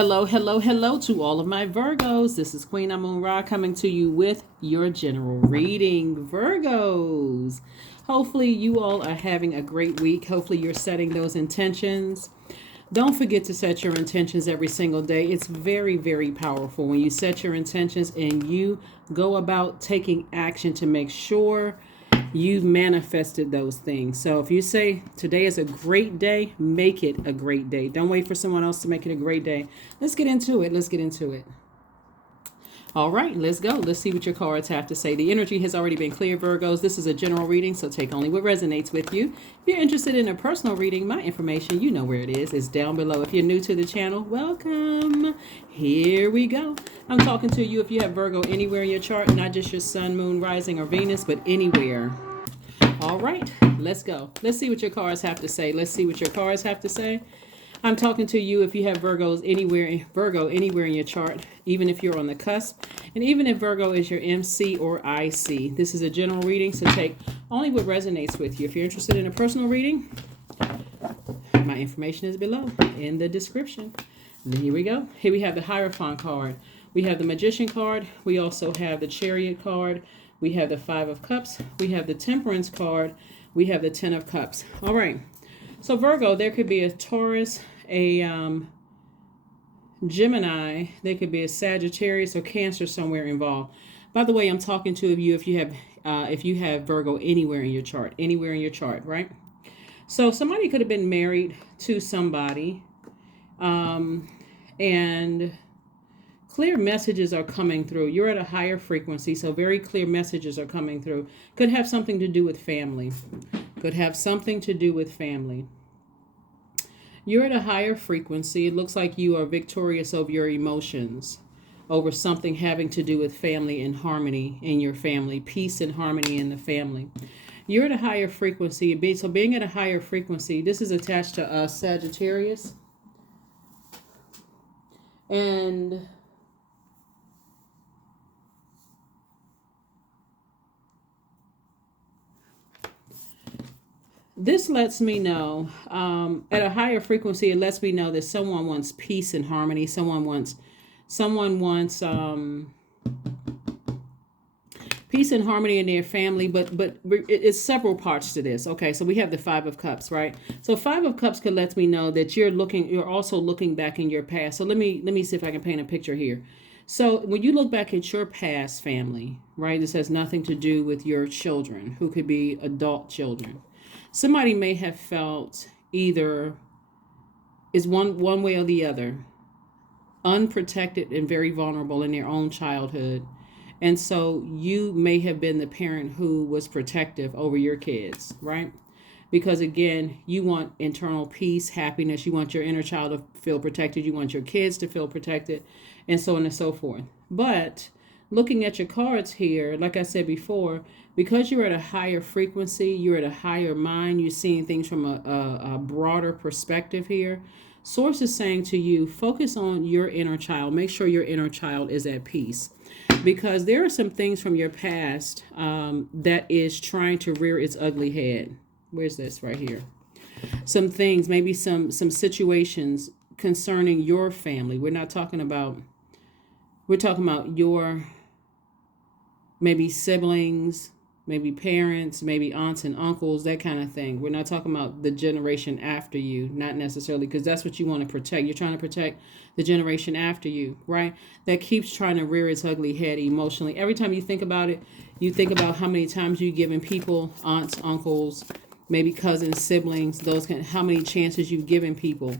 Hello, hello, hello to all of my Virgos. This is Queen Amun Ra coming to you with your general reading, Virgos. Hopefully you all are having a great week. Hopefully you're setting those intentions. Don't forget to set your intentions every single day. It's very, very powerful when you set your intentions and you go about taking action to make sure you've manifested those things. So if you say today is a great day, make it a great day. Don't wait for someone else to make it a great day. Let's get into it. All right, let's go. Let's see what your cards have to say. The energy has already been cleared, Virgos. This is a general reading, so take only what resonates with you. If you're interested in a personal reading, my information, you know where it is. It's down below. If you're new to the channel, welcome. Here we go. I'm talking to you if you have Virgo anywhere in your chart, not just your sun, moon, rising, or Venus, but anywhere. All right, let's go. Let's see what your cards have to say. I'm talking to you if you have Virgo anywhere in your chart, even if you're on the cusp, and even if Virgo is your MC or IC. This is a general reading, so take only what resonates with you. If you're interested in a personal reading, my information is below in the description. And here we go. Here we have the Hierophant card. We have the Magician card. We also have the Chariot card. We have the Five of Cups. We have the Temperance card. We have the Ten of Cups. All right. So Virgo, there could be a Taurus, a Gemini, there could be a Sagittarius or Cancer somewhere involved. By the way, I'm talking to you if you have Virgo anywhere in your chart, right? So somebody could have been married to somebody, and clear messages are coming through. You're at a higher frequency, so very clear messages are coming through. Could have something to do with family. You're at a higher frequency. It looks like you are victorious over your emotions, over something having to do with family and harmony in your family, peace and harmony in the family. You're at a higher frequency. So being at a higher frequency, this is attached to Sagittarius. And this lets me know, at a higher frequency, it lets me know that someone wants peace and harmony. Someone wants peace and harmony in their family, but it's several parts to this. Okay, so we have the Five of Cups, right? So Five of Cups could let me know that you're also looking back in your past. So let me see if I can paint a picture here. So when you look back at your past family, right, this has nothing to do with your children, who could be adult children. Somebody may have felt either is one way or the other, unprotected and very vulnerable in their own childhood. And so you may have been the parent who was protective over your kids, right? Because again, you want internal peace, happiness. You want your inner child to feel protected. You want your kids to feel protected, and so on and so forth. But looking at your cards here, like I said before, because you're at a higher frequency, you're at a higher mind, you're seeing things from a broader perspective here. Source is saying to you, focus on your inner child. Make sure your inner child is at peace. Because there are some things from your past that is trying to rear its ugly head. Where's this? Right here. Some things, maybe some situations concerning your family. We're talking about your maybe siblings, maybe parents, maybe aunts and uncles, that kind of thing. We're not talking about the generation after you, not necessarily, because that's what you want to protect. You're trying to protect the generation after you, right? That keeps trying to rear its ugly head emotionally. Every time you think about it, you think about how many times you've given people, aunts, uncles, maybe cousins, siblings, how many chances you've given people.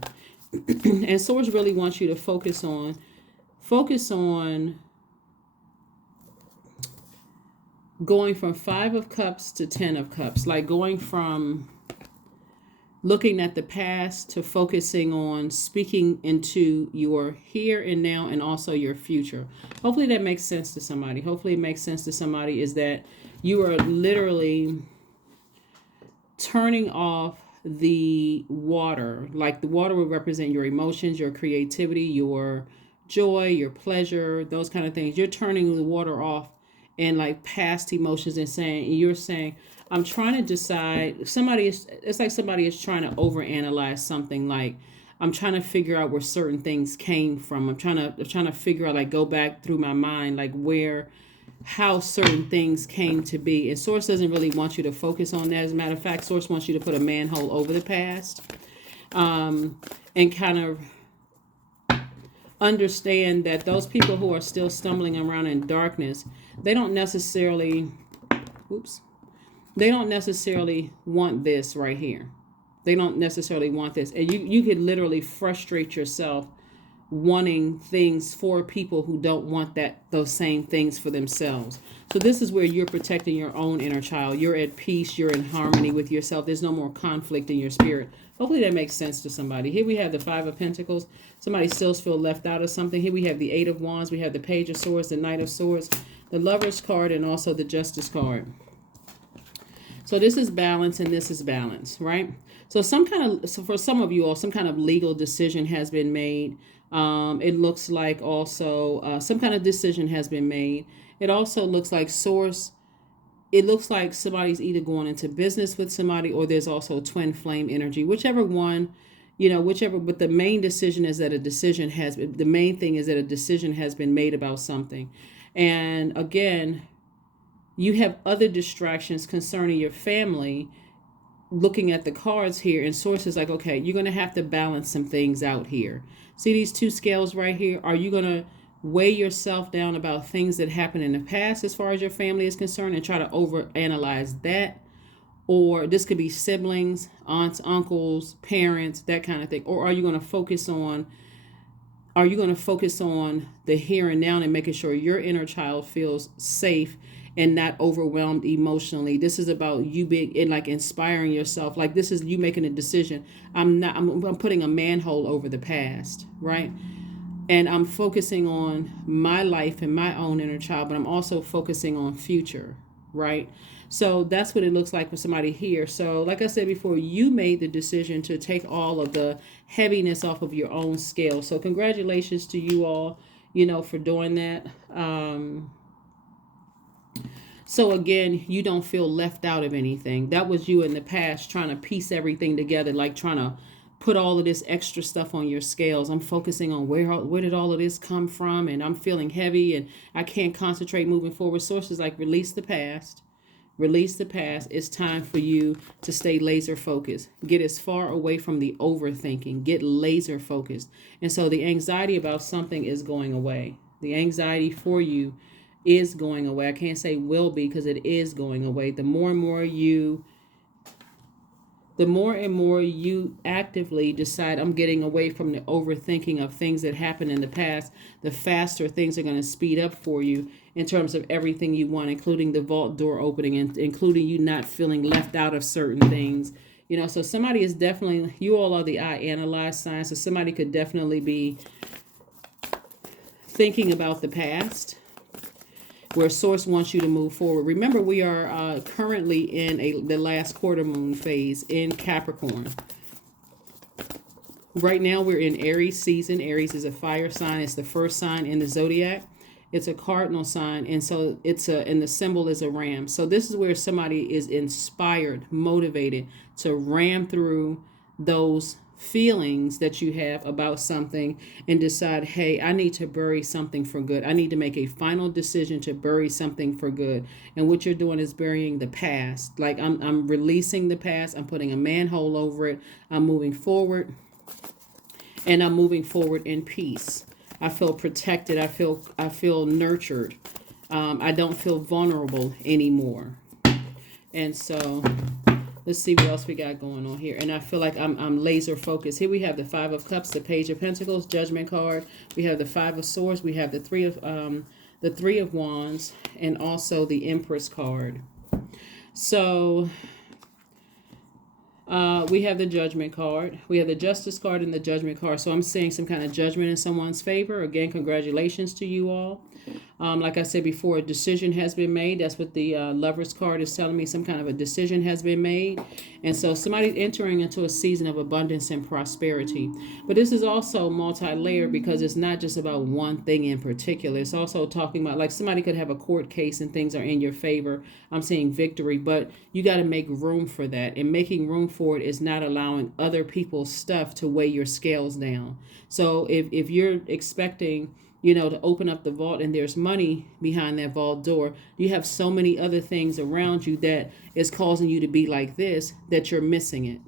And Source really wants you to focus on going from Five of Cups to Ten of Cups, like going from looking at the past to focusing on speaking into your here and now and also your future. Hopefully that makes sense to somebody. Is that you are literally turning off the water. Like the water will represent your emotions, your creativity, your joy, your pleasure, those kind of things. You're turning the water off and like past emotions and you're saying, I'm trying to decide. It's like somebody is trying to overanalyze something, like I'm trying to figure out where certain things came from. I'm trying to figure out, like, go back through my mind, like how certain things came to be. And Source doesn't really want you to focus on that. As a matter of fact, Source wants you to put a manhole over the past, and kind of understand that those people who are still stumbling around in darkness, they don't necessarily want this right here. They don't necessarily want this. And you could literally frustrate yourself wanting things for people who don't want those same things for themselves. So this is where you're protecting your own inner child. You're at peace. You're in harmony with yourself. There's no more conflict in your spirit. Hopefully that makes sense to somebody. Here we have the Five of Pentacles. Somebody still feels left out of something. Here we have the Eight of Wands. We have the Page of Swords, the Knight of Swords, the Lover's card, and also the Justice card. So this is balance and this is balance, right? So for some of you all, some kind of legal decision has been made. It looks like also some kind of decision has been made. It also looks like it looks like somebody's either going into business with somebody, or there's also twin flame energy, whichever one, but the main decision is that the main thing is that a decision has been made about something. And again, you have other distractions concerning your family. Looking at the cards here, and Source is like, okay, you're going to have to balance some things out here. See these two scales right here? Are you going to weigh yourself down about things that happened in the past as far as your family is concerned and try to overanalyze that? Or this could be siblings, aunts, uncles, parents, that kind of thing. Or are you going to focus on the here and now and making sure your inner child feels safe and not overwhelmed emotionally? This is about you being inspiring yourself. Like, this is you making a decision. I'm putting a manhole over the past, right? And I'm focusing on my life and my own inner child, but I'm also focusing on future, right? So that's what it looks like for somebody here. So like I said before, you made the decision to take all of the heaviness off of your own scale. So congratulations to you all, for doing that. So again, you don't feel left out of anything. That was you in the past trying to piece everything together, like trying to put all of this extra stuff on your scales. I'm focusing on where did all of this come from, and I'm feeling heavy and I can't concentrate moving forward. Sources like release the past. Release the past. It's time for you to stay laser focused. Get as far away from the overthinking. Get laser focused. And so the anxiety about something is going away. The anxiety for you is going away. I can't say will be, because it is going away. The more and more you actively decide, I'm getting away from the overthinking of things that happened in the past, the faster things are going to speed up for you in terms of everything you want, including the vault door opening and including you not feeling left out of certain things. So somebody is definitely, you all are the I analyze sign. So somebody could definitely be thinking about the past, where Source wants you to move forward. Remember, we are currently in the last quarter moon phase in Capricorn. Right now, we're in Aries season. Aries is a fire sign. It's the first sign in the Zodiac. It's a cardinal sign, and so and the symbol is a ram. So this is where somebody is inspired, motivated to ram through those feelings that you have about something and decide, hey, I need to bury something for good. I need to make a final decision to bury something for good. And what you're doing is burying the past. Like, I'm releasing the past. I'm putting a manhole over it. I'm moving forward, and I'm moving forward in peace. I feel protected. I feel nurtured. I don't feel vulnerable anymore. And so let's see what else we got going on here. And I feel like I'm laser focused. Here we have the Five of Cups, the Page of Pentacles, Judgment card. We have the Five of Swords. We have the Three of Wands, and also the Empress card. So we have the Judgment card. We have the Justice card and the Judgment card. So I'm seeing some kind of judgment in someone's favor. Again, congratulations to you all. Like I said before, a decision has been made. That's what the Lover's card is telling me. Some kind of a decision has been made. And so somebody's entering into a season of abundance and prosperity. But this is also multi-layered, because it's not just about one thing in particular. It's also talking about, like, somebody could have a court case and things are in your favor. I'm seeing victory, but you got to make room for that. And making room for forward is not allowing other people's stuff to weigh your scales down. So if you're expecting, to open up the vault and there's money behind that vault door, you have so many other things around you that is causing you to be like this, that you're missing it.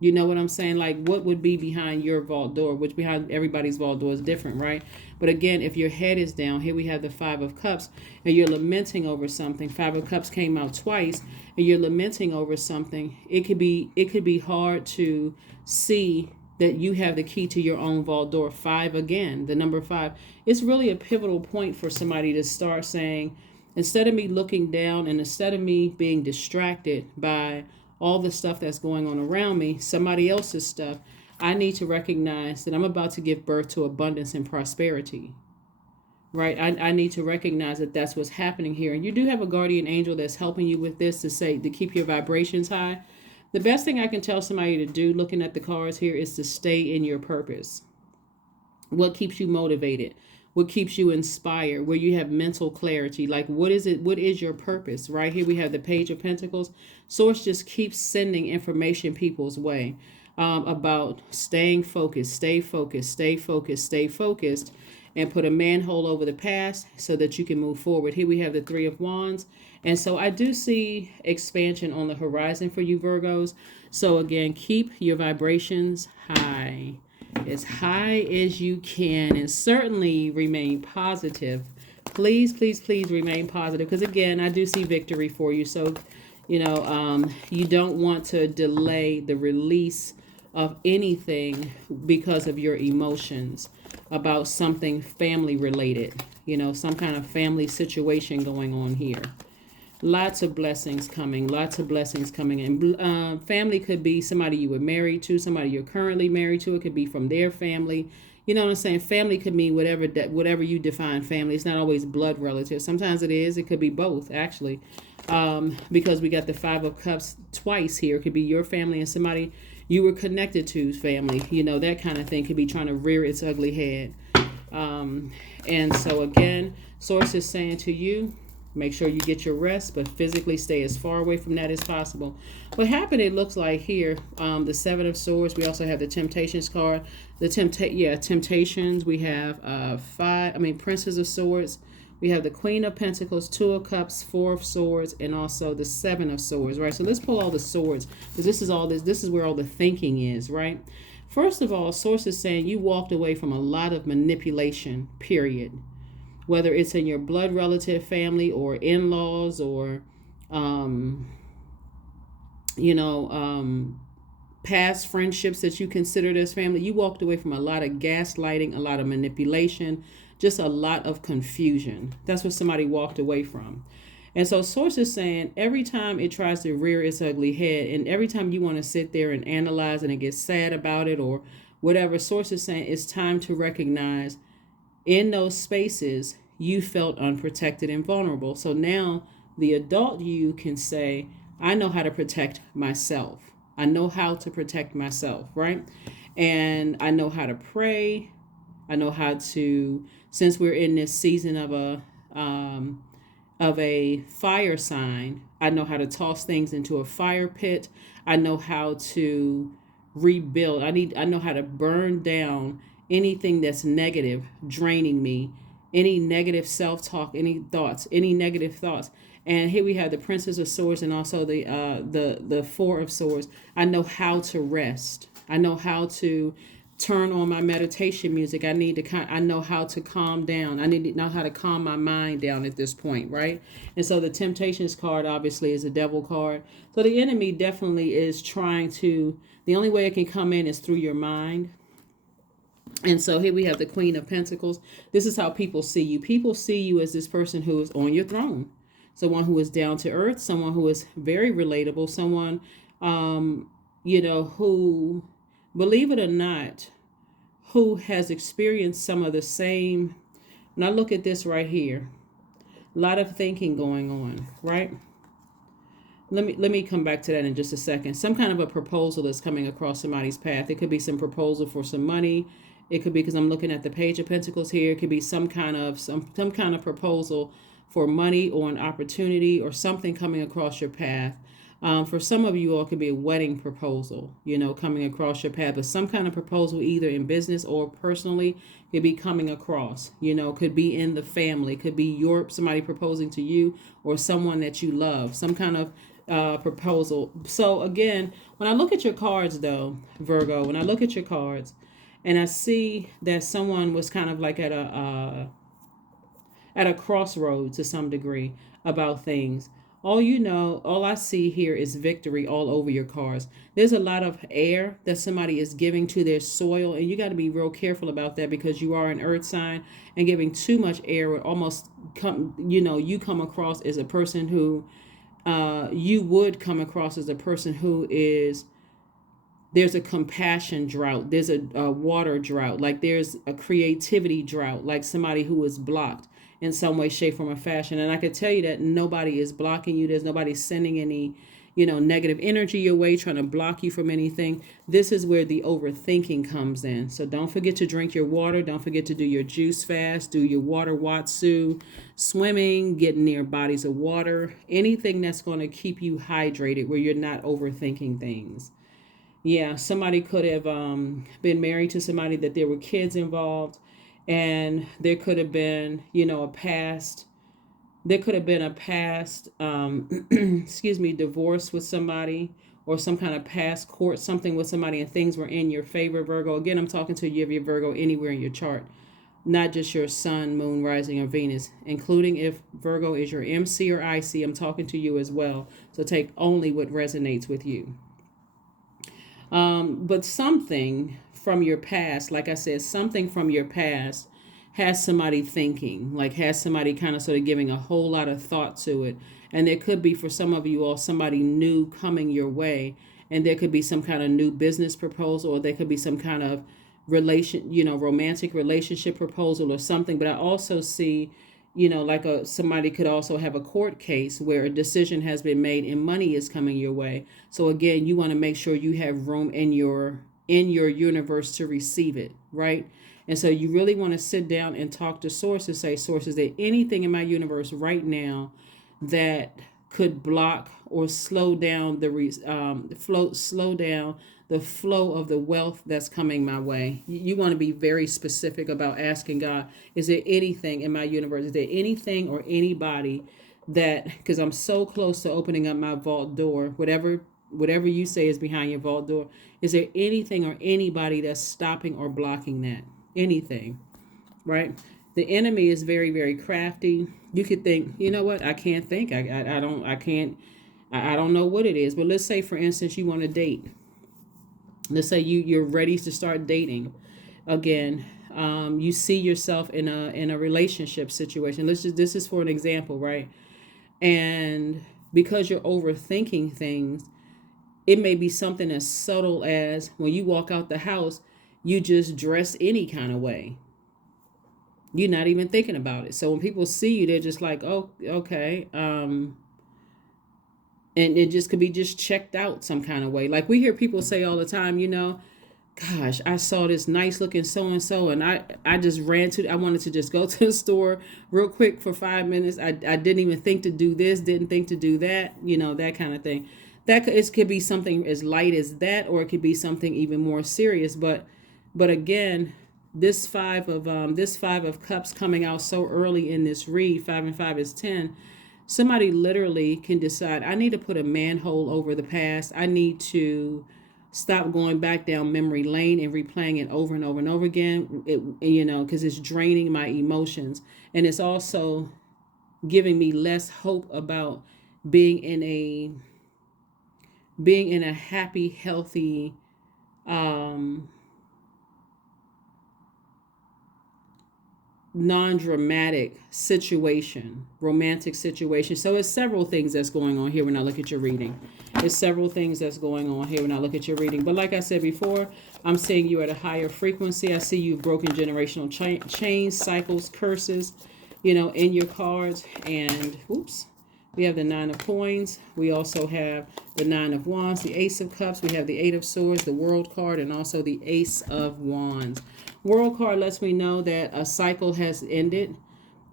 You know what I'm saying? Like, what would be behind your vault door, which behind everybody's vault door is different, right? But again, if your head is down, here we have the Five of Cups, and you're lamenting over something. Five of Cups came out twice, and you're lamenting over something. It could be hard to see that you have the key to your own vault door. Five again, the number 5. It's really a pivotal point for somebody to start saying, instead of me looking down and instead of me being distracted by all the stuff that's going on around me, somebody else's stuff, I need to recognize that I'm about to give birth to abundance and prosperity, right? I need to recognize that that's what's happening here. And you do have a guardian angel that's helping you with this to keep your vibrations high. The best thing I can tell somebody to do, looking at the cards here, is to stay in your purpose. What keeps you motivated? What keeps you inspired? Where you have mental clarity? Like, what is it? What is your purpose? Right here we have the Page of Pentacles. Source just keeps sending information people's way about staying focused, stay focused, stay focused, stay focused, and put a manhole over the past so that you can move forward. Here we have the Three of Wands. And so I do see expansion on the horizon for you, Virgos. So again, keep your vibrations high, as high as you can, and certainly remain positive. Please, please, please remain positive, because again, I do see victory for you. So, you don't want to delay the release of anything because of your emotions about something family related, some kind of family situation going on here. Lots of blessings coming, And family could be somebody you were married to, somebody you're currently married to. It could be from their family. You know what I'm saying? Family could mean whatever you define family. It's not always blood relatives. Sometimes it is. It could be both, actually. Because we got the Five of Cups twice here. It could be your family and somebody you were connected to's family. That kind of thing could be trying to rear its ugly head. And so again, Source is saying to you, make sure you get your rest, but physically stay as far away from that as possible. What happened, it looks like here, the Seven of Swords. We also have the Temptations card. Temptations. We have Princess of Swords. We have the Queen of Pentacles, Two of Cups, Four of Swords, and also the Seven of Swords, right? So let's pull all the swords, because this is where all the thinking is, right? First of all, Source is saying you walked away from a lot of manipulation, period. Whether it's in your blood relative family or in-laws or, past friendships that you considered as family. You walked away from a lot of gaslighting, a lot of manipulation, just a lot of confusion. That's what somebody walked away from. And so Source is saying every time it tries to rear its ugly head, and every time you want to sit there and analyze and get sad about it or whatever, Source is saying it's time to recognize in those spaces you felt unprotected and vulnerable. So now the adult you can say, I know how to protect myself. I know how to protect myself, right? And I know how to pray. I know how to, since we're in this season of a fire sign, I know how to toss things into a fire pit. I know how to rebuild. I know how to burn down anything that's negative, draining me, any negative self-talk, any negative thoughts. And here we have the Princess of Swords and also the Four of Swords. I know how to rest. I know how to turn on my meditation music. I know how to calm down. I need to know how to calm my mind down at this point, right? And so the Temptations card obviously is a Devil card. So the enemy definitely is trying to, the only way it can come in is through your mind. And so here we have the Queen of Pentacles. This is how people see you. People see you as this person who is on your throne. Someone who is down to earth, someone who is very relatable, someone, who, believe it or not, who has experienced some of the same. Now look at this right here. A lot of thinking going on, right? Let me come back to that in just a second. Some kind of a proposal is coming across somebody's path. It could be some proposal for some money. It could be, because I'm looking at the Page of Pentacles here, it could be some kind of proposal for money or an opportunity or something coming across your path. For some of you all, it could be a wedding proposal, coming across your path, but some kind of proposal, either in business or personally, could be coming across, could be in the family, could be somebody proposing to you or someone that you love, some kind of proposal. So again, when I look at your cards though, Virgo, when I look at your cards and I see that someone was kind of like at a crossroad to some degree about things. All I see here is victory all over your cards. There's a lot of air that somebody is giving to their soil, and you got to be real careful about that because you are an earth sign, and giving too much air would almost you come across as a person who, you would come across as a person who is, there's a compassion drought, there's a water drought, like there's a creativity drought, like somebody who is blocked in some way, shape, form, or fashion. And I can tell you that nobody is blocking you. There's nobody sending any, negative energy your way, trying to block you from anything. This is where the overthinking comes in. So don't forget to drink your water. Don't forget to do your juice fast, do your water watsu, swimming, getting near bodies of water, anything that's going to keep you hydrated where you're not overthinking things. Yeah, somebody could have been married to somebody that there were kids involved, and there could have been, a past. There could have been a past, divorce with somebody, or some kind of past court, something with somebody, and things were in your favor, Virgo. Again, I'm talking to you if you're Virgo anywhere in your chart, not just your sun, moon, rising, or Venus, including if Virgo is your MC or IC. I'm talking to you as well. So take only what resonates with you. But something from your past, like I said, something from your past has somebody thinking, like has somebody kind of sort of giving a whole lot of thought to it. And there could be, for some of you all, somebody new coming your way. And there could be some kind of new business proposal, or there could be some kind of romantic relationship proposal or something. But I also see, like somebody could also have a court case where a decision has been made and money is coming your way. So again, you want to make sure you have room in your universe to receive it, right? And so you really want to sit down and talk to sources, say, sources, that anything in my universe right now that could block or slow down the flow of the wealth that's coming my way. You want to be very specific about asking God, is there anything in my universe? Is there anything or anybody that, because I'm so close to opening up my vault door, whatever you say is behind your vault door, is there anything or anybody that's stopping or blocking that? Anything, right? The enemy is very, very crafty. You could think, you know what? I can't think. I don't know what it is. But let's say, for instance, you want to date. Let's say you're ready to start dating again. You see yourself in a relationship situation. This is for an example, right? And because you're overthinking things, it may be something as subtle as when you walk out the house, you just dress any kind of way. You're not even thinking about it. So when people see you, they're just like, oh, okay. And it just could be just checked out some kind of way. Like we hear people say all the time, gosh, I saw this nice looking so-and-so, and I wanted to just go to the store real quick for 5 minutes. I didn't even think to do this, didn't think to do that, that kind of thing. It could be something as light as that, or it could be something even more serious. But again, this five of cups coming out so early in this read, 5 and 5 is 10. Somebody literally can decide, I need to put a manhole over the past. I need to stop going back down memory lane and replaying it over and over and over again. Because it's draining my emotions, and it's also giving me less hope about being in a happy, healthy, non-dramatic situation, romantic situation. So it's several things that's going on here when I look at your reading. But like I said before, I'm seeing you at a higher frequency. I see you've broken generational chains, cycles, curses, in your cards. And we have the 9 of coins. We also have the 9 of wands, the ace of cups. We have the 8 of swords, the world card, and also the ace of wands. World card lets me know that a cycle has ended.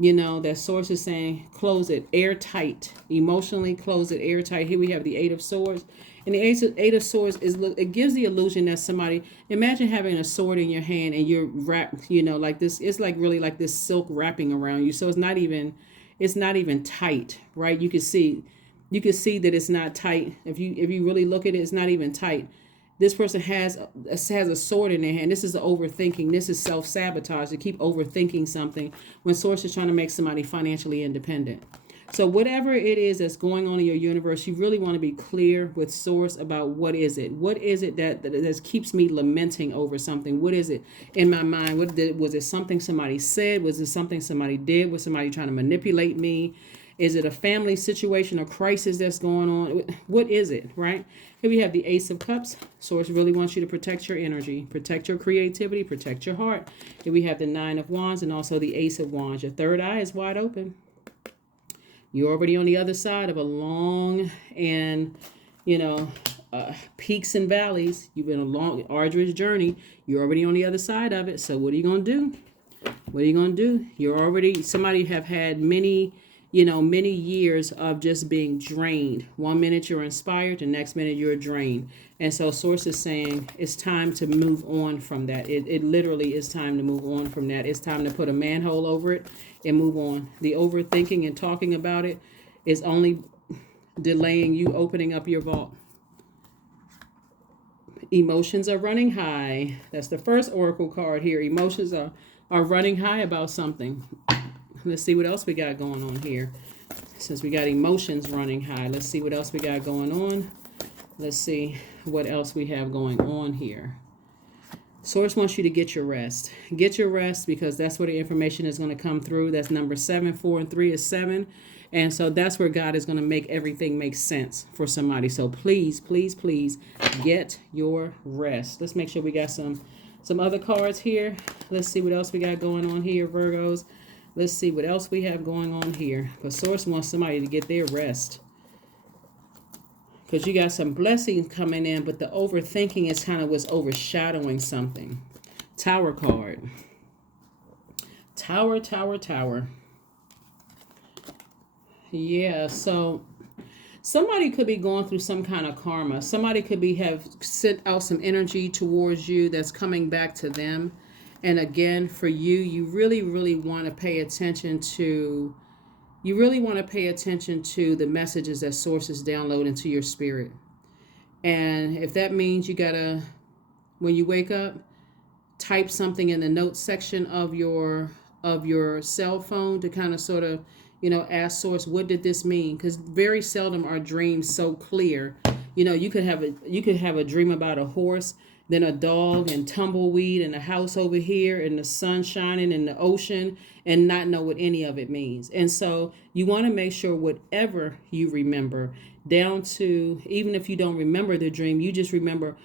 That source is saying close it airtight, emotionally close it airtight. Here we have the Eight of Swords. And the Eight of Swords it gives the illusion that somebody, imagine having a sword in your hand and you're wrapped, like this. It's like really like this silk wrapping around you. So it's not even tight, right? You can see that it's not tight. If you really look at it, it's not even tight. This person has a sword in their hand. This is the overthinking. This is self-sabotage. To keep overthinking something when source is trying to make somebody financially independent. So whatever it is that's going on in your universe, you really want to be clear with source about what is it. What is it that keeps me lamenting over something? What is it in my mind? Was it something somebody said? Was it something somebody did? Was somebody trying to manipulate me? Is it a family situation, a crisis that's going on? What is it, right? Here we have the Ace of Cups. Source really wants you to protect your energy, protect your creativity, protect your heart. Here we have the Nine of Wands and also the Ace of Wands. Your third eye is wide open. You're already on the other side of a long and, peaks and valleys. You've been a long, arduous journey. You're already on the other side of it. So what are you going to do? What are you going to do? Somebody have had many years of just being drained. 1 minute you're inspired, the next minute you're drained. And so source is saying it's time to move on from that. It literally is time to move on from that. It's time to put a manhole over it and move on. The overthinking and talking about it is only delaying you opening up your vault. Emotions are running high. That's the first oracle card here. Emotions are running high about something. Let's see what else we got going on here. Since we got emotions running high, let's see what else we got going on. Let's see what else we have going on here. Source wants you to get your rest. Get your rest because that's where the information is going to come through. That's number 7. 4 and 3 is 7. And so that's where God is going to make everything make sense for somebody. So please, please, please get your rest. Let's make sure we got some other cards here. Let's see what else we got going on here, Virgos. Let's see what else we have going on here. But source wants somebody to get their rest. Because you got some blessings coming in, but the overthinking is kind of what's overshadowing something. Tower card. Tower, tower, tower. Yeah, so somebody could be going through some kind of karma. Somebody could have sent out some energy towards you that's coming back to them. And again, for you, you really, really want to pay attention to, the messages that sources download into your spirit. And if that means you gotta, when you wake up, type something in the notes section of your cell phone to kind of sort of, ask source, what did this mean? Because very seldom are dreams so clear. You could have a dream about a horse, then a dog and tumbleweed and a house over here and the sun shining and the ocean and not know what any of it means. And so you want to make sure whatever you remember, down to even if you don't remember the dream, you just remember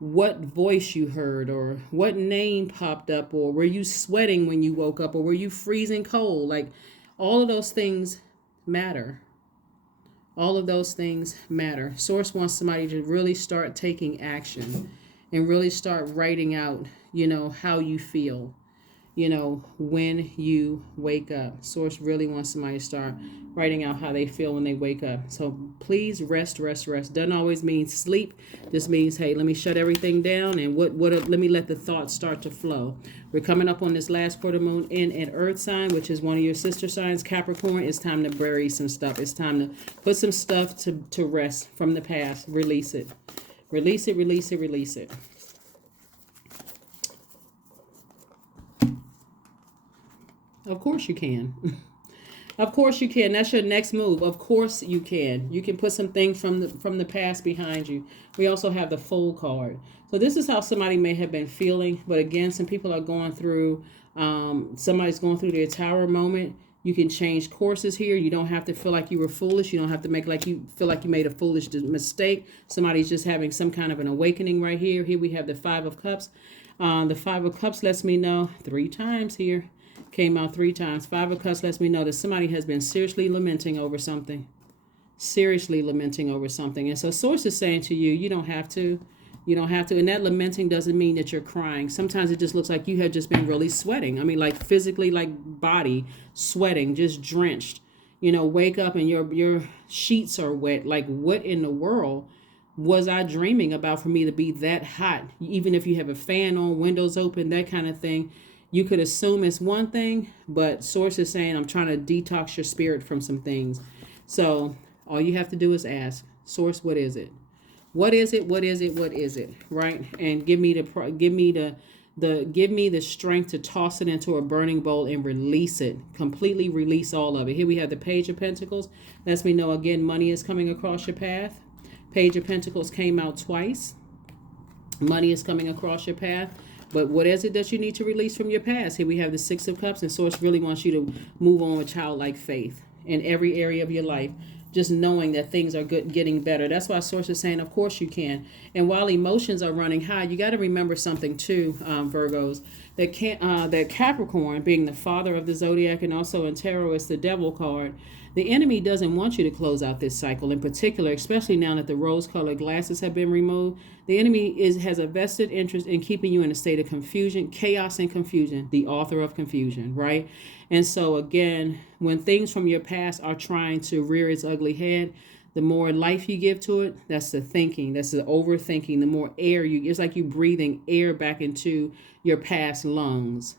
what voice you heard or what name popped up, or were you sweating when you woke up, or were you freezing cold? Like all of those things matter. All of those things matter. Source wants somebody to really start taking action and really start writing out, how you feel, when you wake up. Source really wants somebody to start writing out how they feel when they wake up. So please rest, rest, rest. Doesn't always mean sleep. Just means, hey, let me shut everything down and let me let the thoughts start to flow. We're coming up on this last quarter moon in an earth sign, which is one of your sister signs, Capricorn. It's time to bury some stuff. It's time to put some stuff to rest from the past. Release it. Release it, release it, release it. Of course you can. Of course you can. That's your next move. Of course you can. You can put some things from the past behind you. We also have the Fool card. So this is how somebody may have been feeling. But again, some people are going through, somebody's going through their tower moment. You can change courses here. You don't have to feel like you were foolish. You don't have to feel like you made a foolish mistake. Somebody's just having some kind of an awakening right here. Here we have the Five of Cups. The Five of Cups lets me know 3 times here. Came out 3 times. Five of Cups lets me know that somebody has been seriously lamenting over something. Seriously lamenting over something. And so source is saying to you, you don't have to. You don't have to. And that lamenting doesn't mean that you're crying. Sometimes it just looks like you have just been really sweating. I mean, like physically, like body sweating, just drenched. Wake up and your sheets are wet. Like, what in the world was I dreaming about for me to be that hot? Even if you have a fan on, windows open, that kind of thing, you could assume it's one thing, but Source is saying, I'm trying to detox your spirit from some things. So all you have to do is ask, Source, what is it? What is it? What is it? What is it? Right? And give me the strength to toss it into a burning bowl and release it. Completely release all of it. Here we have the Page of Pentacles. Lets me know again, money is coming across your path. Page of Pentacles came out twice. Money is coming across your path. But what is it that you need to release from your past? Here we have the Six of Cups, and Source really wants you to move on with childlike faith in every area of your life. Just knowing that things are good, getting better. That's why Source is saying, of course you can. And while emotions are running high, you got to remember something too, Virgos. That Capricorn, being the father of the Zodiac and also in tarot is the Devil card, the enemy doesn't want you to close out this cycle. In particular, especially now that the rose-colored glasses have been removed, the enemy has a vested interest in keeping you in a state of confusion, chaos and confusion, the author of confusion, right? And so again, when things from your past are trying to rear its ugly head, the more life you give to it, that's the thinking, that's the overthinking, the more air it's like you breathing air back into your past lungs,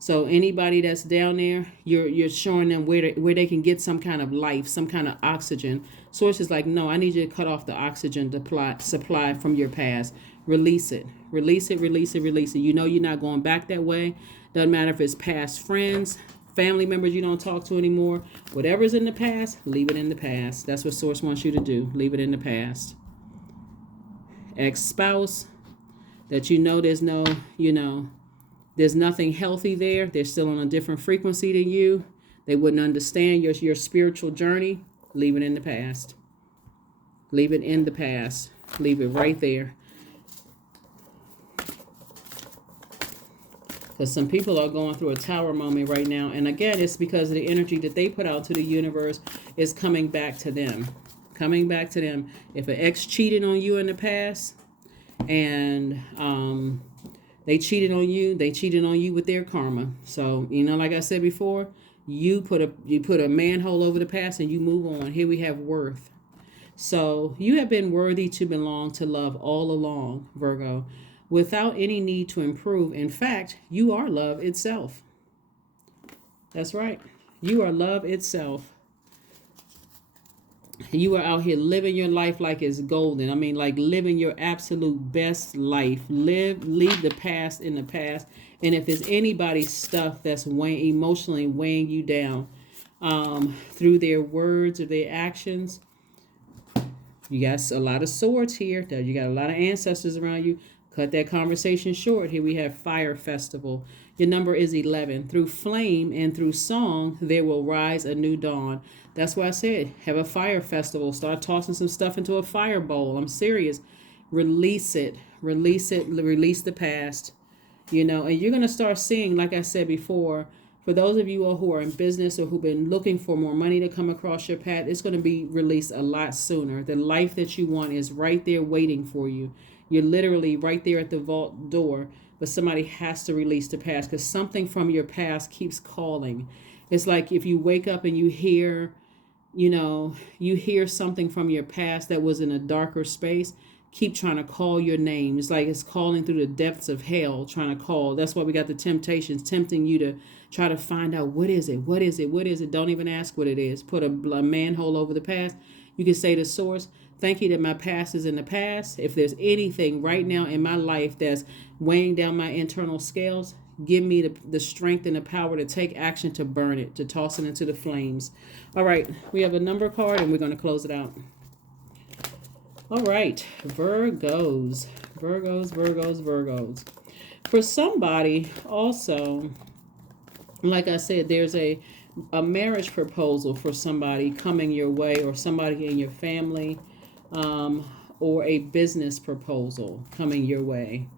So anybody that's down there, you're showing them where they can get some kind of life, some kind of oxygen. Source is like, no, I need you to cut off the oxygen supply from your past. Release it. Release it, release it, release it. You're not going back that way. Doesn't matter if it's past friends, family members you don't talk to anymore. Whatever's in the past, leave it in the past. That's what Source wants you to do. Leave it in the past. Ex-spouse that there's nothing healthy there. They're still on a different frequency than you. They wouldn't understand your spiritual journey. Leave it in the past. Leave it in the past. Leave it right there. Because some people are going through a tower moment right now. And again, it's because the energy that they put out to the universe is coming back to them. Coming back to them. If an ex cheated on you in the past and they cheated on you with their karma. So, like I said before, you put a manhole over the past and you move on. Here we have worth. So you have been worthy to belong to love all along, Virgo, without any need to improve. In fact, you are love itself. That's right. You are love itself. You are out here living your life like it's golden. I mean, like living your absolute best life. Leave the past in the past. And if there's anybody's stuff that's emotionally weighing you down through their words or their actions, you got a lot of swords here. You got a lot of ancestors around you. Cut that conversation short. Here we have Fire Festival. Your number is 11. Through flame and through song, there will rise a new dawn. That's why I said, have a fire festival. Start tossing some stuff into a fire bowl. I'm serious. Release it. Release it. Release the past. And you're going to start seeing, like I said before, for those of you who are in business or who've been looking for more money to come across your path, it's going to be released a lot sooner. The life that you want is right there waiting for you. You're literally right there at the vault door, but somebody has to release the past because something from your past keeps calling. It's like if you wake up and you hear something from your past that was in a darker space, keep trying to call your name. It's like it's calling through the depths of hell, trying to call. That's why we got the temptations, tempting you to try to find out what is it, what is it, what is it. Don't even ask what it is. Put a manhole over the past. You can say to Source, thank you that my past is in the past. If there's anything right now in my life that's weighing down my internal scales, give me the strength and the power to take action to burn it, to toss it into the flames. All right, we have a number card and we're going to close it out. All right, Virgos. For somebody also, like I said, there's a marriage proposal for somebody coming your way, or somebody in your family, or a business proposal coming your way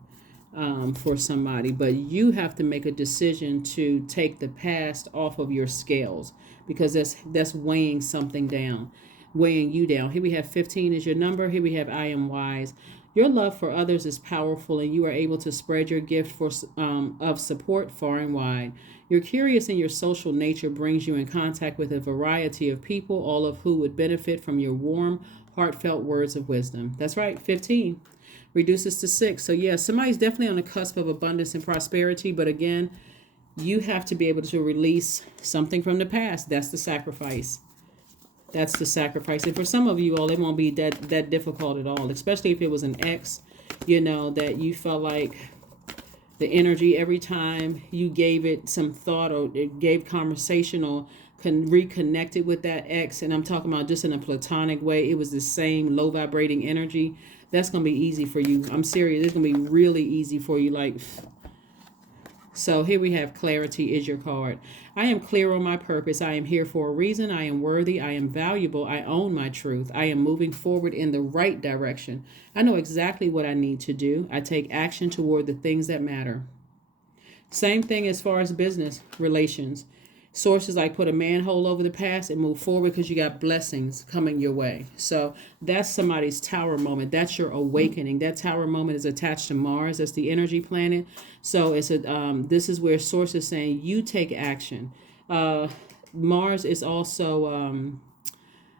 for somebody. But you have to make a decision to take the past off of your scales, because that's weighing something down, weighing you down. Here we have 15 is your number. Here we have I am wise. Your love for others is powerful, and you are able to spread your gift of support far and wide. You're curious, and your social nature brings you in contact with a variety of people, all of who would benefit from your warm, heartfelt words of wisdom. That's right, 15 reduces to 6. So, yeah, somebody's definitely on the cusp of abundance and prosperity, but again, you have to be able to release something from the past. That's the sacrifice. That's the sacrifice. And for some of you all, it won't be that difficult at all, especially if it was an ex, that you felt like the energy every time you gave it some thought or it gave conversation or reconnected with that ex. And I'm talking about just in a platonic way. It was the same low vibrating energy. That's going to be easy for you. I'm serious. It's going to be really easy for you. So here we have clarity is your card. I am clear on my purpose. I am here for a reason. I am worthy. I am valuable. I own my truth. I am moving forward in the right direction. I know exactly what I need to do. I take action toward the things that matter. Same thing as far as business relations. Sources like put a manhole over the past and move forward because you got blessings coming your way. So that's somebody's tower moment. That's your awakening. That tower moment is attached to Mars. That's the energy planet. So this is where source is saying you take action. Mars is also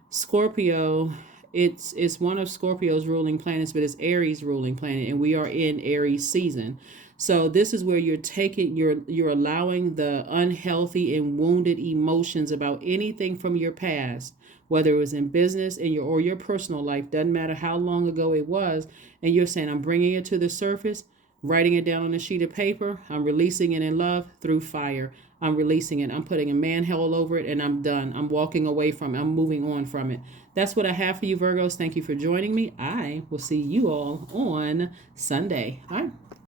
Scorpio. It's one of Scorpio's ruling planets, but it's Aries ruling planet, and we are in Aries season. So this is where you're allowing the unhealthy and wounded emotions about anything from your past, whether it was in business or your personal life, doesn't matter how long ago it was, and you're saying, I'm bringing it to the surface, writing it down on a sheet of paper, I'm releasing it in love through fire. I'm releasing it. I'm putting a manhole over it, and I'm done. I'm walking away from it. I'm moving on from it. That's what I have for you, Virgos. Thank you for joining me. I will see you all on Sunday. All right.